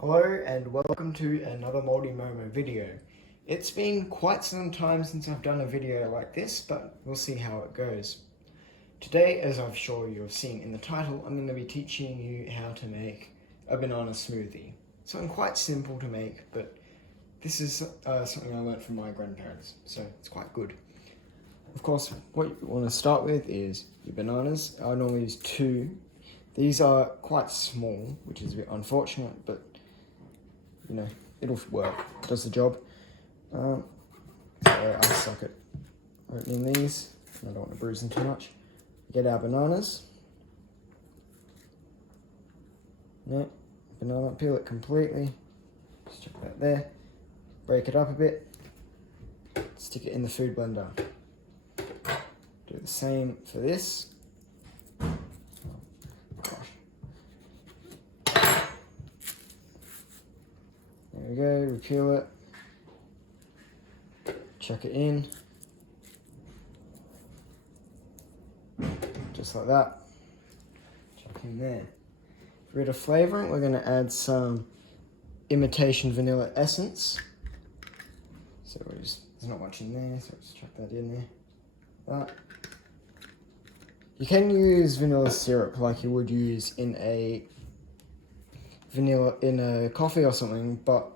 Hello and welcome to another Multi-Momo video. It's been quite some time since I've done a video like this, but we'll see how it goes. Today, as I'm sure you've seen in the title, I'm going to be teaching you how to make a banana smoothie. Something quite simple to make, but this is something I learned from my grandparents, so it's quite good. Of course, what you want to start with is your bananas. I normally use 2. These are quite small, which is a bit unfortunate, but you know, it'll work, it does the job. So I'll suck at opening these. I don't want to bruise them too much. Get our bananas. Yeah, banana, peel it completely. Just chuck that there. Break it up a bit. Stick it in the food blender. Do the same for this. There we go, we peel it, chuck it in, just like that, chuck in there. For rid of flavouring, we're going to add some imitation vanilla essence. So there's not much in there, so let's chuck that in there. That. You can use vanilla syrup like you would use in a coffee or something, but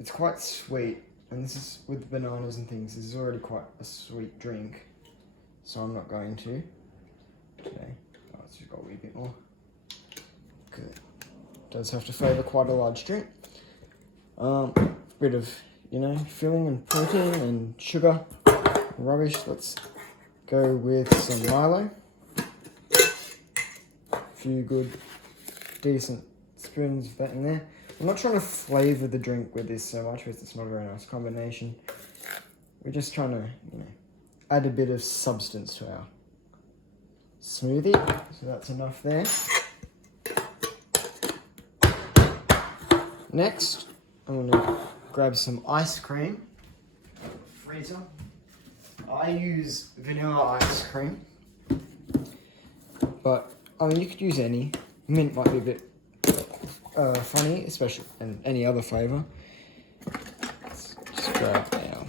it's quite sweet, and this is with bananas and things. This is already quite a sweet drink, so I'm not going to today. Oh, it's just got a wee bit more. Good. Does have to flavour quite a large drink. Bit of filling and protein and sugar, rubbish. Let's go with some Milo. A few good, decent spoons of that in there. I'm not trying to flavour the drink with this so much because it's not a very nice combination. We're just trying to, add a bit of substance to our smoothie. So that's enough there. Next, I'm going to grab some ice cream out of the freezer. I use vanilla ice cream, but I mean you could use any. Mint might be a bit funny, especially in any other flavour. Let's just grab our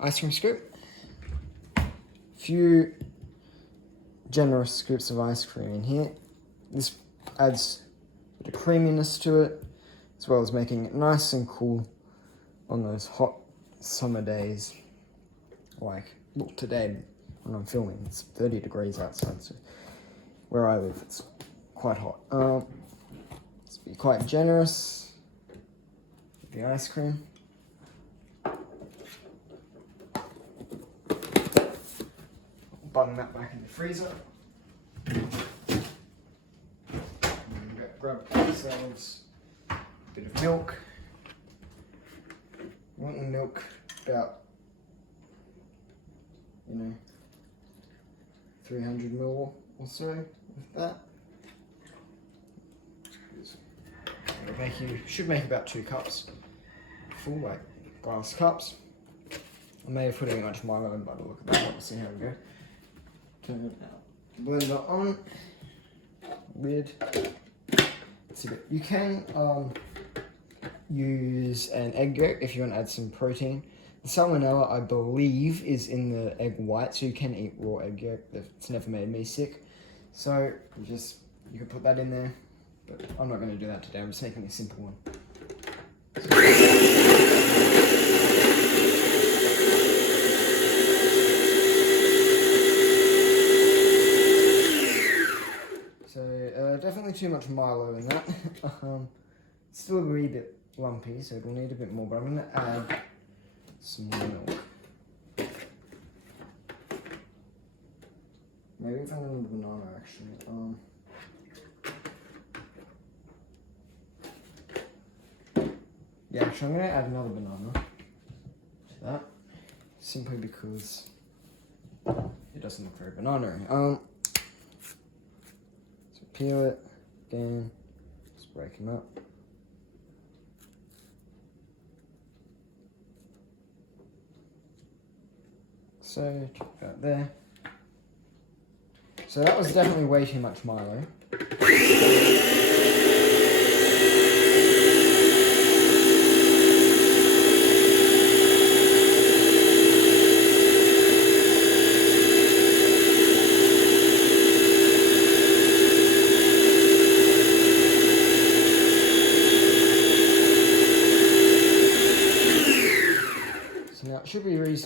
ice cream scoop. A few generous scoops of ice cream in here. This adds a bit of creaminess to it, as well as making it nice and cool on those hot summer days. Like, look, today when I'm filming, it's 30 degrees outside, so where I live, it's quite hot. Let's be quite generous with the ice cream. Button that back in the freezer. And grab ourselves a bit of milk. You want the milk about 300 ml or so with that. Should make about 2 cups, full like glass cups. I may have put in much Milo in by the look of that. We'll see how we go. Turn the blender on. Lid. You can use an egg yolk if you want to add some protein. The salmonella, I believe, is in the egg white, so you can eat raw egg yolk. It's never made me sick. So you can put that in there. But I'm not going to do that today, I'm just making a simple one. So, definitely too much Milo in that. Still a wee bit lumpy, so it'll need a bit more, but I'm going to add some more milk. Maybe if I'm going to banana, actually. Yeah, actually I'm going to add another banana to that, simply because it doesn't look very banana-y. So peel it again, just break them up. So, check that there. So that was definitely way too much Milo.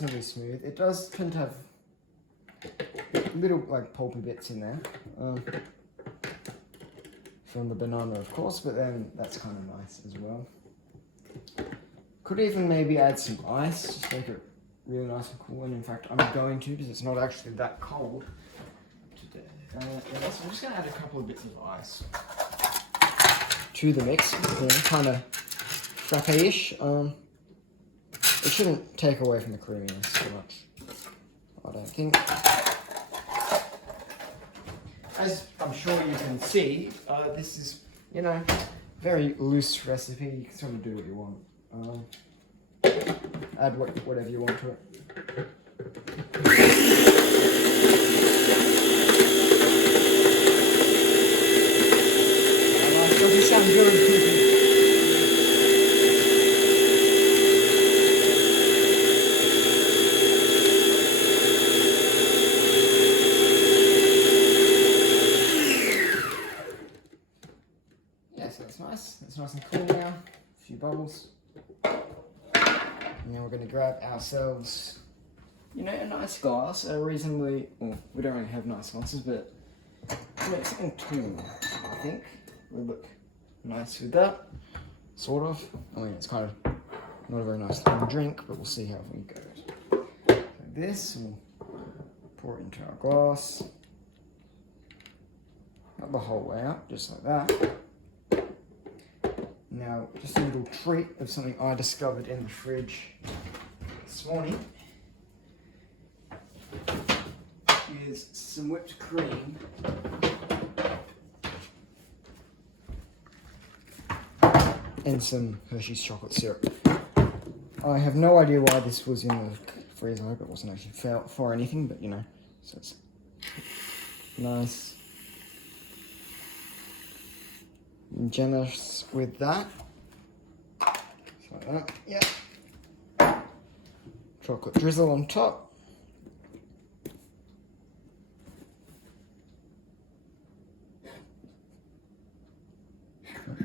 reasonably smooth. It does tend to have little like pulpy bits in there. From the banana, of course, but then that's kind of nice as well. Could even maybe add some ice, just make it really nice and cool. And in fact, I'm going to, because it's not actually that cold today. Yeah, so I'm just going to add a couple of bits of ice to the mix, kind of frappe-ish. It shouldn't take away from the creaminess too much, I don't think. As I'm sure you can see, this is, you know, very loose recipe. You can sort of do what you want. Add whatever you want to it. Doesn't sound good. So that's nice. It's nice and cool now. A few bubbles. And now we're going to grab ourselves, you know, a nice glass. A reasonably, well, we don't really have nice glasses, but something tall, I think, would look nice with that. Sort of. I mean, it's kind of not a very nice long drink, but we'll see how it goes. So this, we'll pour it into our glass. Not the whole way out, just like that. Now, just a little treat of something I discovered in the fridge this morning is some whipped cream and some Hershey's chocolate syrup. I have no idea why this was in the freezer. I hope it wasn't actually for anything, but you know, so it's nice. Generous with that. So that, yeah. Chocolate drizzle on top.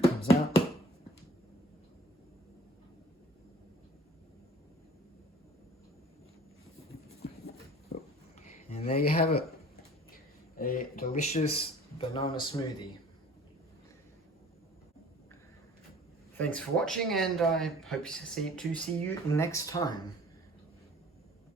Comes out. And there you have it. A delicious banana smoothie. Thanks for watching, and I hope to see you next time.